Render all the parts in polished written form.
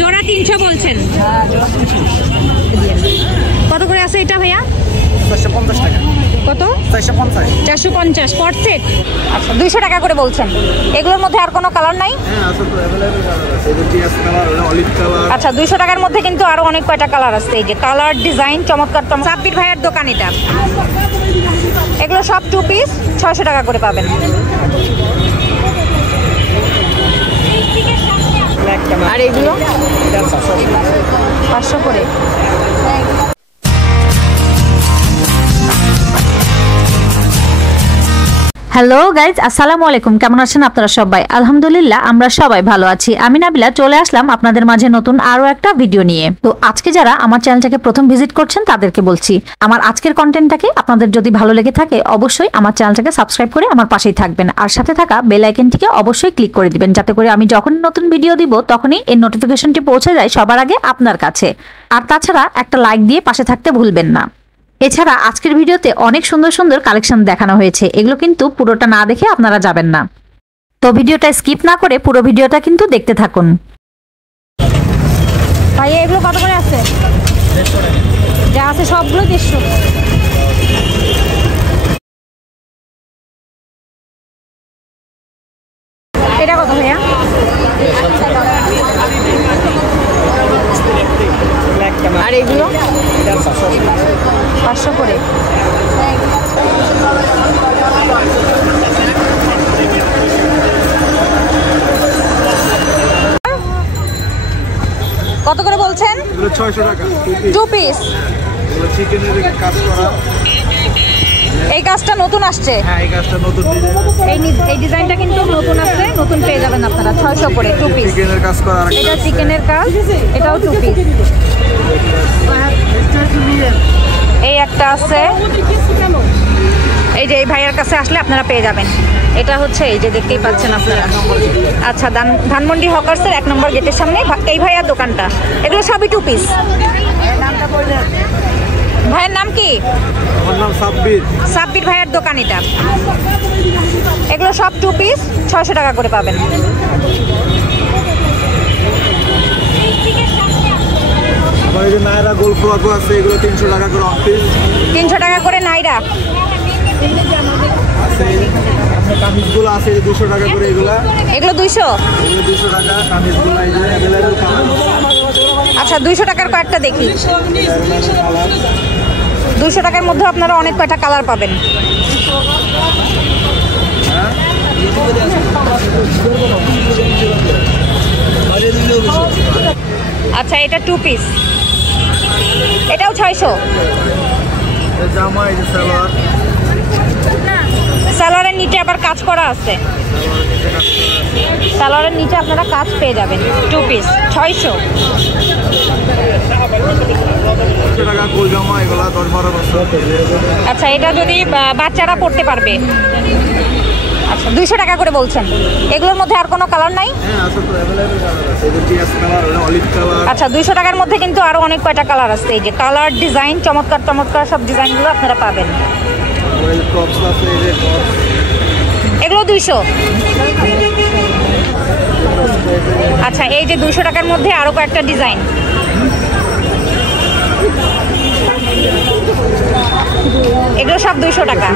জোড়া 300 বলছেন। কত করে আছে এটা ভাইয়া? 450 টাকা। কত? 450। 450 পর সেট। আচ্ছা 200 টাকা করে বলছেন। এগুলোর মধ্যে আর কোনো কালার নাই? হ্যাঁ আছে তো, अवेलेबल কালার আছে। এই যে টিএস কালার, ওটা অলিভ কালার। আচ্ছা 200 টাকার মধ্যে কিন্তু আরো অনেক কয়টা কালার আছে। এই যে কালার ডিজাইন চমৎকার। সাব্বির ভাইয়ের দোকান এটা। এগুলো সব 2 পিস 600 টাকা করে পাবেন। আর এগুলো 500 করে। হ্যালো গাইজ, আসসালামু আলাইকুম। কেমন আছেন আপনারা সবাই? আলহামদুলিল্লাহ আমরা সবাই ভালো আছি। আমি নাবিলা চলে আসলাম আপনাদের মাঝে নতুন আরো একটা ভিডিও নিয়ে। তো আজকে যারা আমার চ্যানেলটাকে প্রথম ভিজিট করছেন তাদেরকে বলছি, আমার আজকের কন্টেন্টটাকে আপনাদের যদি ভালো লেগে থাকে অবশ্যই আমার চ্যানেলটাকে সাবস্ক্রাইব করে আমার পাশেই থাকবেন, আর সাথে থাকা বেল আইকনটিকে অবশ্যই ক্লিক করে দিবেন, যাতে করে আমি যখন নতুন ভিডিও দিব তখনই এর নোটিফিকেশনটি পৌঁছে যায় সবার আগে আপনার কাছে। আর তাছাড়া একটা লাইক দিয়ে পাশে থাকতে ভুলবেন না। এছাড়া আজকের ভিডিওতে অনেক সুন্দর সুন্দর কালেকশন দেখানো হয়েছে, এগুলো কিন্তু পুরোটা না দেখে আপনারা যাবেন না। তো ভিডিওটা স্কিপ না করে পুরো ভিডিওটা কিন্তু দেখতে থাকুন। ভাইয়া এগুলো কত করে আছে? 150 টাকা। যা আছে সবগুলো 150। এটা কত ভাইয়া? আর এগুলো 500 করে। কত করে বলছেন? এগুলো 600 টাকা 2 পিস। এগুলো চিকেনের কাজ করা। এই কাজটা নতুন আসছে। হ্যাঁ এই কাজটা নতুন ডিজাইন। এই ডিজাইনটা কিন্তু নতুন আসছে, নতুন পেয়ে যাবেন আপনারা 600 করে 2 পিস। চিকেনের কাজ করা। এটা চিকেনের কাজ, এটাও 2 পিস। এই একটা আছে, এই যে এই ভাইয়ের কাছে আসলে আপনারা পেয়ে যাবেন। এটা হচ্ছে এই যে দেখতেই পাচ্ছেন আপনারা। আচ্ছা ধানমন্ডি হকার্সের 1 নম্বর গেটের সামনে এই ভাইয়ার দোকানটা। এগুলো সবই 2 পিস। ভাইয়ের নাম কি? আমার নাম সাব্বির। সাব্বির ভাইয়ের দোকান এটা। এগুলো সব 2 পিস 600 টাকা করে পাবেন। আমার এই যে নায়রা গোল ফ্রক আছে, এগুলো 300 টাকা করে অন পিস। 300 টাকা করে নাইরা আছে। আপনার কামিজগুলো আছে 200 টাকা করে। এগুলো 200। এগুলো 200 টাকা কামিজগুলো এই যে अवेलेबल কালার। আচ্ছা 200 টাকার কয়েকটা দেখি। 200 টাকার মধ্যে আপনারা অনেক কয়টা কালার পাবেন। আচ্ছা এটা 2 পিস, এটাও 600। জামা এই যে সালোয়ার। সালোয়ারের নিচে আবার কাজ করা আছে। সালোয়ারের নিচে আপনারা কাজ পেয়ে যাবেন। 2 পিস 600 টাকা। গোল জামা এগুলা 10-12 বছর। আচ্ছা এটা যদি বাচ্চারা পড়তে পারবে। আচ্ছা 200 টাকা করে বলছেন। এগুলোর মধ্যে আর কোনো কালার নাই? হ্যাঁ আছে তো, अवेलेबल কালার আছে। এই যে টিএস কালার, ওটা অলিভ কালার। আচ্ছা 200 টাকার মধ্যে কিন্তু আরো অনেক কয়টা কালার আছে। এই যে কালার ডিজাইন চমৎকার সব ডিজাইনগুলো আপনারা পাবেন। ওই টপস আছে, এই যে টপস। এগুলো 200। আচ্ছা এই যে 200 টাকার মধ্যে আরো কয়েকটা ডিজাইন। এগুলো সব 200 টাকা।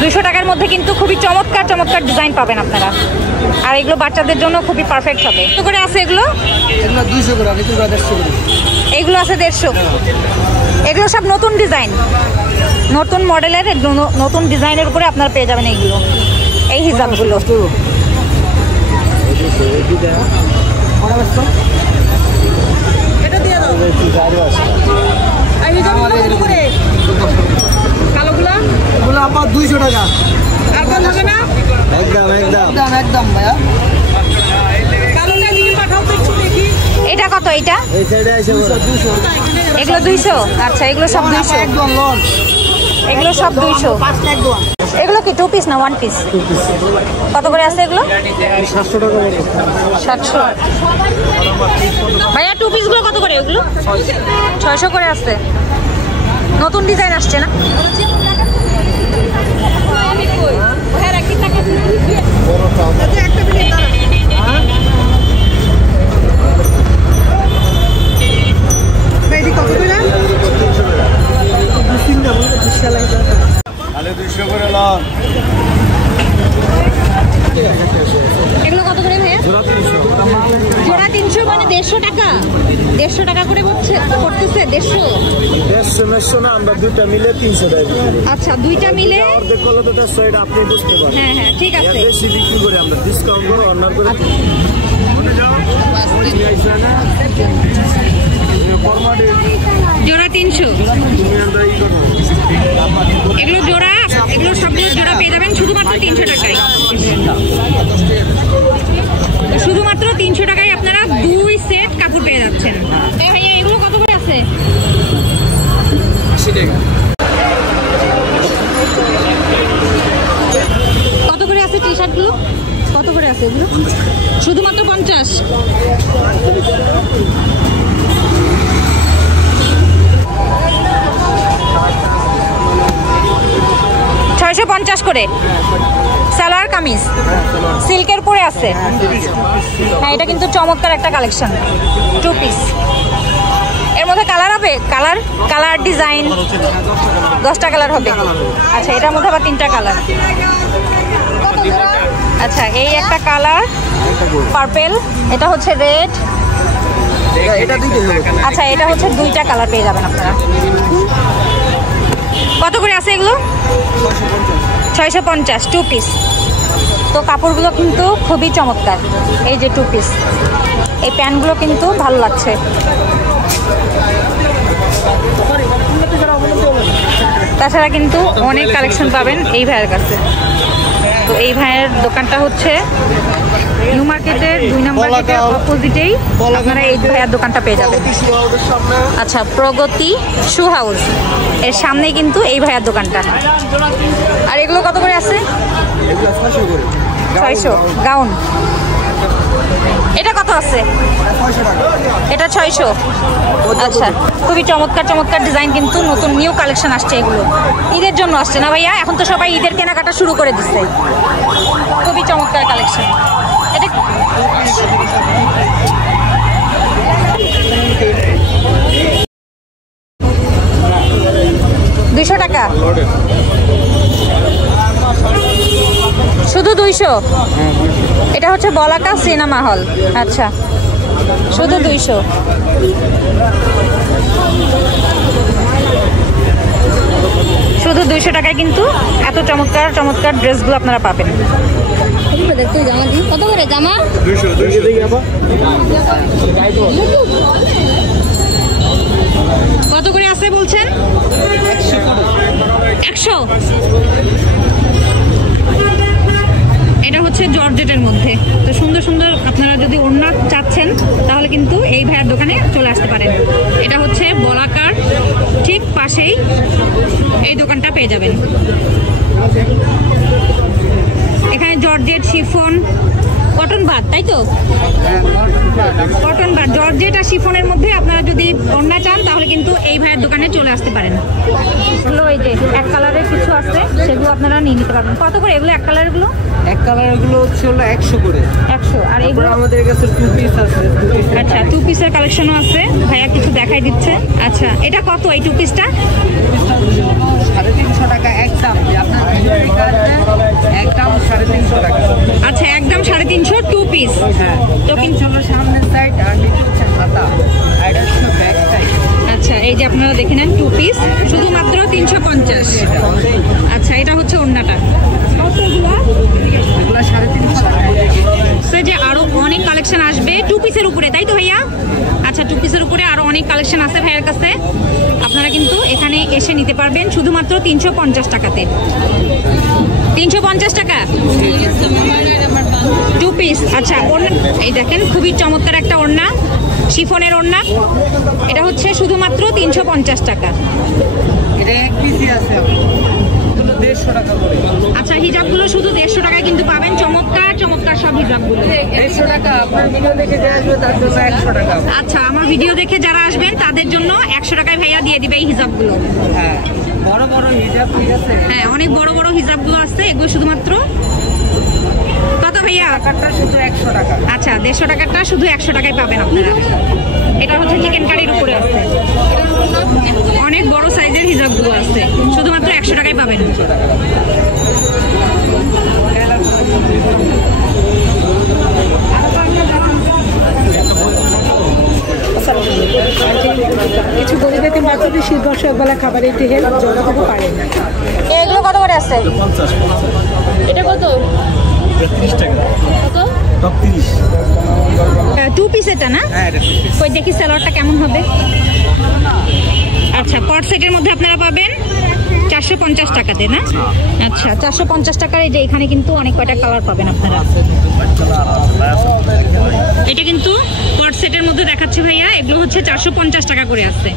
200 টাকার মধ্যে কিন্তু খুবই চমৎকার ডিজাইন পাবেন আপনারা। আর এগুলো বাচ্চাদের জন্য খুবই পারফেক্ট হবে। কত করে আছে এগুলো? এগুলো 200 করে, আমি তো 150 করে। এগুলো আছে 150। এগুলো সব নতুন ডিজাইন, নতুন মডেলের, নতুন ডিজাইনের উপরে আপনারা পেয়ে যাবেন এইগুলো, এই হিজাবগুলো। এটা দিয়ে দাও। কালোগুলো? এগুলো আমার 200 টাকা। আর কম হবে না? একদম ভাইয়া। কালোটা দিকে পাঠাও তো একটু দেখি। এটা কত? এটা এই সাইডে আছে 200। এগুলো 200। আচ্ছা এগুলো সব 200। একদম লন। এগুলো সব 200। এগুলো কি 2 পিস না 1 পিস? 2 পিস। কত করে আছে এগুলো? 700 টাকা করে। 700। ভাইয়া 2 পিসগুলো কত করে? এগুলো 600 করে আছে। নতুন ডিজাইন আসছে না? আমি কই? হ্যাঁ রাখি টাকা। একটা মিনিট। 150 টাকা 150 টাকা করে করতেছে 150 না, আমরা দুইটা মিলে 300 টাকা। আচ্ছা দুইটা মিলে অর্ধেক করলে তো 150 এটা আপনি বুঝতে পারেন। হ্যাঁ হ্যাঁ ঠিক আছে। বেশি বিক্রি করে আমরা ডিসকাউন্ট করে অনার করে জোড়া 300। এগুলো জোড়া, এগুলো সবগুলো জোড়া পেয়ে যাবেন শুধুমাত্র 300 টাকায়। শুধুমাত্র 300 টাকায় আপনারা 2 সেট কাপড় পেয়ে যাচ্ছেন। ভাইয়া এগুলো কত করে আছে? 80 টাকা। কত করে আছে টি শার্টগুলো? কত করে আছে এগুলো? শুধুমাত্র 50। 650 করে সালোয়ার কামিজ সিল্কের পরে আছে। হ্যাঁ এটা কিন্তু চমৎকার একটা কালেকশন, 2 পিস। এর মধ্যে কালার হবে? কালার ডিজাইন 10টা কালার হবে। আচ্ছা এটার মধ্যে আবার 3টা কালার। আচ্ছা এই একটা কালার পার্পেল, এটা হচ্ছে রেড, আচ্ছা এটা হচ্ছে 2টা কালার পেয়ে যাবেন আপনারা। কত করে আছে এগুলো? 650, 2 পিস। তো কাপড়গুলো কিন্তু খুবই চমৎকার। এই যে 2 পিস, এই প্যান্টগুলো কিন্তু ভালো লাগছে। তাছাড়া কিন্তু অনেক কালেকশন পাবেন এই ভাইয়ের কাছে। তো এই ভাইয়ের দোকানটা হচ্ছে নিউ মার্কেটের 2 নম্বর গেটের অপোজিটেই আপনারা এই ভাইয়ের দোকানটা পেয়ে যাবেন। আচ্ছা প্রগতি শু হাউস এর সামনে কিন্তু এই ভাইয়ের দোকানটা। আর এগুলো কত করে আছে? 600 গাউন। এটা কত আছে? এটা 600। আচ্ছা খুবই চমৎকার চমৎকার ডিজাইন, কিন্তু নতুন নিউ কালেকশন আসছে। এগুলো ঈদের জন্য আসছে না ভাইয়া? এখন তো সবাই ঈদের কেনাকাটা শুরু করে দিচ্ছে। খুবই চমৎকার কালেকশন। এটা 200 টাকা, শুধু 200। এটা হচ্ছে বলাকা সিনেমা হল। আচ্ছা শুধু 200। শুধু 200 টাকায় কিন্তু এত চমৎকার চমৎকার ড্রেসগুলো আপনারা পাবেন। কত করে জামা? 200 কত করে আছে বলছেন? 100। এটা হচ্ছে জর্জেটের মধ্যে। তো সুন্দর সুন্দর আপনারা যদি ওড়না চাচ্ছেন তাহলে কিন্তু এই ভাইয়ের দোকানে চলে আসতে পারেন। এটা হচ্ছে বলাকার ঠিক পাশেই এই দোকানটা পেয়ে যাবেন। এখানে জর্জেট, শিফন, কটন বাদ, তাই তো? কটন বাদ, জর্জেট আর শিফনের মধ্যে আপনারা যদি ওড়না চান তাহলে কিন্তু এই ভাইয়ের দোকানে চলে আসতে পারেন। এগুলো এই যে এক কালারের কিছু আছে, সেগুলো আপনারা নিয়ে নিতে পারবেন। কত করে এগুলো এক কালারগুলো? এক কালারগুলো হচ্ছে 100 করে। 100। আর এগুলো আমাদের কাছে 2 পিস আছে। আচ্ছা 2 পিসের কালেকশনও আছে, ভাইয়া কিছু দেখাই দিচ্ছে। আচ্ছা এটা কত এই 2 পিসটা? 350 টাকা একদম। আপনার একদম 350 টাকা। আচ্ছা একদম 350, 2 পিস। হ্যাঁ তো কিন্তু সামনের সাইড আর নিচে হচ্ছে হাতা, আর এটা হচ্ছে ব্যাক সাইড। আচ্ছা এই যে আপনারা দেখে নেন 2 পিস শুধুমাত্র 350। আচ্ছা এটা হচ্ছে ওড়নাটা। এগুলো 350 টাকা। সে যে আরো অনেক কালেকশন আসবে 2 পিসের উপরে, তাই তো ভাইয়া? আচ্ছা 2 পিসের উপরে আরো অনেক কালেকশন আছে ভাইয়ের কাছে। আপনারা কিন্তু এখানে এসে নিতে পারবেন শুধুমাত্র 350 টাকাতে। 350 টাকা 2 পিস। আচ্ছা ওড়না এই দেখেন খুবই চমৎকার একটা ওড়না, শিফনের ওড়না। এটা হচ্ছে শুধুমাত্র 350 টাকা। এটা এক পিসই আছে, 150 টাকা করে। আচ্ছা হিজাবগুলো শুধু 150 টাকায় কিন্তু পাবেন। চমৎকার চমৎকার সব হিজাবগুলো 150 টাকা। আপনার ভিডিও দেখে যে আসবে তার জন্য 100 টাকা। আচ্ছা আমার ভিডিও দেখে যারা আসবেন তাদের জন্য 100 টাকায় ভাইয়া দিয়ে দিবে এই হিজাবগুলো। হ্যাঁ বড় বড় হিজাব, ঠিক আছে? হ্যাঁ অনেক বড় বড় হিজাবগুলো আছে। এগুলো শুধুমাত্র কত ভাইয়া? টাকাটা শুধু 100 টাকা। আচ্ছা 150 টাকাটা শুধু 100 টাকায় পাবেন আপনারা। এটা হচ্ছে চিকেন কারির উপরে আছে, অনেক বড় সাইজের হিজাবগুলো আছে, শুধুমাত্র 100 টাকায় পাবেন। আমাদের বাচ্চাদের শীত বর্ষা একবেলা খাবার একটু হেল্প যতটুকু পারে। এগুলো কত করে আছে? 50 এটা কত? 30 টাকা কত? টপ 30। 2 পিস এটা না? হ্যাঁ এটা 2 পিস। কই দেখি সালোয়ারটা কেমন হবে। আচ্ছা কট সেটের মধ্যে আপনারা পাবেন 450 টাকাতে না? আচ্ছা 450 টাকার এই যে এখানে কিন্তু অনেক কয়টা কালার পাবেন আপনারা। এটা কিন্তু কট সেটের মধ্যে দেখাচ্ছি ভাইয়া, এগুলো হচ্ছে 450 টাকা করে আছে।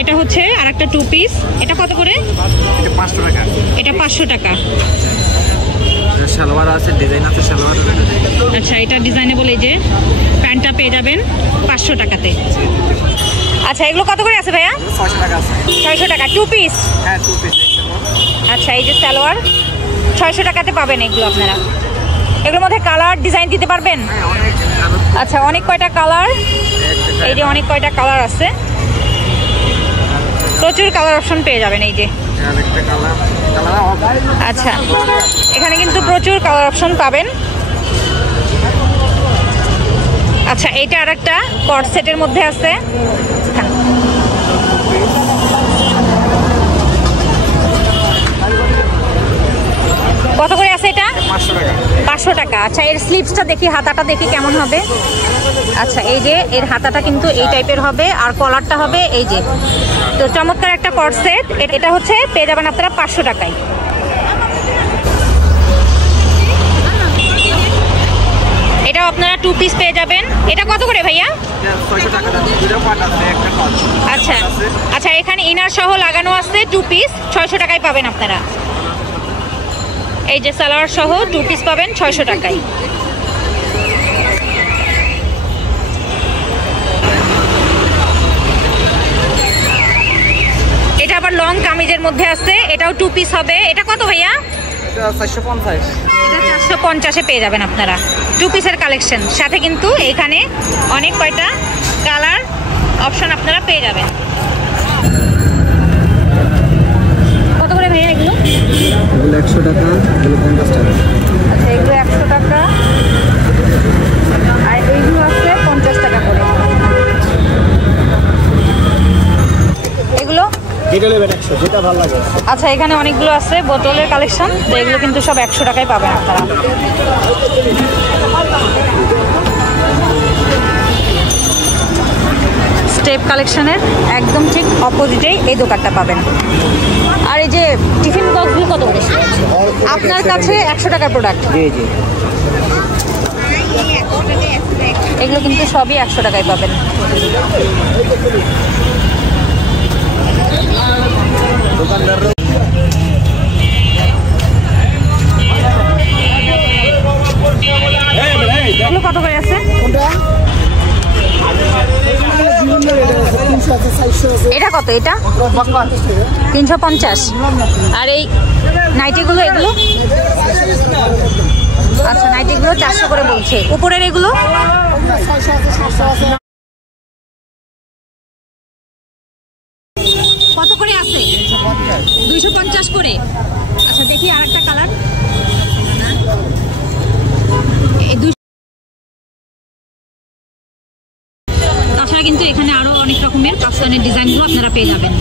এটা হচ্ছে আরেকটা 2 পিস, এটা কত করে? এটা 500 টাকা। এটা 500 টাকা। সালোয়ার আছে, ডিজাইন আছে সালোয়ার। আচ্ছা এটা ডিজাইনেবল, এই যে প্যান্টটা পেয়ে যাবেন 500 টাকাতে। আচ্ছা এগুলো কত করে আছে ভাইয়া? 600 টাকা আছে। 600 টাকা 2 পিস। হ্যাঁ 2 পিস। আচ্ছা এই যে সালোয়ার 600 টাকাতে পাবেন এগুলো আপনারা। এগুলোর মধ্যে কালার ডিজাইন দিতে পারবেন? হ্যাঁ অনেক আচ্ছা অনেক কয়টা কালার, এই যে অনেক কয়টা কালার আছে, প্রচুর কালার অপশন পেয়ে যাবেন এই যে। আরেকটা কালার হবে। আচ্ছা এখানে কিন্তু প্রচুর কালার অপশন পাবেন। আচ্ছা এইটা আরেকটা কট সেটের মধ্যে আছে। কত করে আছে এটা? 500 টাকা। 500 টাকা। আচ্ছা এর স্লিভসটা দেখি, হাতাটা দেখি কেমন হবে। আচ্ছা এই যে এর হাতাটা কিন্তু এই টাইপের হবে আর কলারটা হবে এই যে। তো চমৎকার একটা কট সেট, এটা হচ্ছে পেয়ে যাবেন আপনারা 500 টাকায়। এটাও আপনারা 2 পিস পেয়ে যাবেন। এটা কত করে ভাইয়া? 600 টাকা। দুটো পার্ট আছে, একটা কট। আচ্ছা আচ্ছা এখানে ইনার সহ লাগানো আছে 2 পিস, 600 টাকায় পাবেন আপনারা। এই যে সালোয়ার সহ 2 পিস পাবেন 600 টাকায়। এটা আবার লং কামিজের মধ্যে আছে, এটাও 2 পিস হবে। এটা কত ভাইয়া? এটা 450। এটা 450-এ পেয়ে যাবেন আপনারা 2 পিসের কালেকশন। সাথে কিন্তু এখানে অনেক কয়টা কালার অপশন আপনারা পেয়ে যাবেন। কত করে ভাইয়া এগুলো? এগুলো 100 টাকা, এগুলো 50 টাকা। আচ্ছা এগুলো 100 টাকা আর এইগুলো আছে 50 টাকা করে। এগুলো এটা নেবেন 100, যেটা ভালো লাগে। আচ্ছা এখানে অনেকগুলো আছে বোতলের কালেকশন, তো এগুলো কিন্তু সব 100 টাকায় পাবেন আপনারা। স্টেপ কালেকশনের একদম ঠিক অপোজিটেই এই দোকানটা পাবেন। আর এই যে টিফিন বক্সগুলো কত করে? আপনার কাছে 100 টাকার প্রোডাক্ট। জি জি। এগুলো কিন্তু সবই 100 টাকায় পাবেন। দোকানদার এগুলো কত করে আছে? এটা কত? এটা 350। আর এই নাইটিগুলো এগুলো? আচ্ছা নাইটিগুলো 400 করে বলছে। উপরের এগুলো কত করে আছে? 250 করে। আচ্ছা দেখি আরেকটা কালার। তাছাড়া কিন্তু এখানে আরো অনেক রকমের কাফতানের ডিজাইনগুলো আপনারা পেয়ে যাবেন।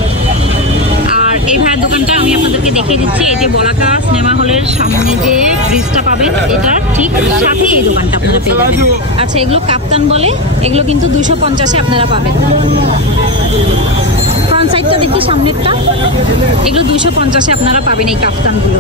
আর এই ভাইয়ের দোকানটা আমি আপনাদেরকে দেখিয়ে দিচ্ছি, এই যে বলাকা সিনেমা হলের সামনে যে ব্রিজটা পাবেন এটা ঠিক সাথে এই দোকানটা আপনারা পেয়ে যাবেন। আচ্ছা এগুলো কাপ্তান বলে, এগুলো কিন্তু 250-এ আপনারা পাবেন। ফ্রন্ট সাইডটা দেখি সামনেরটা, এগুলো 250-এ আপনারা পাবেন এই কাপ্তানগুলো।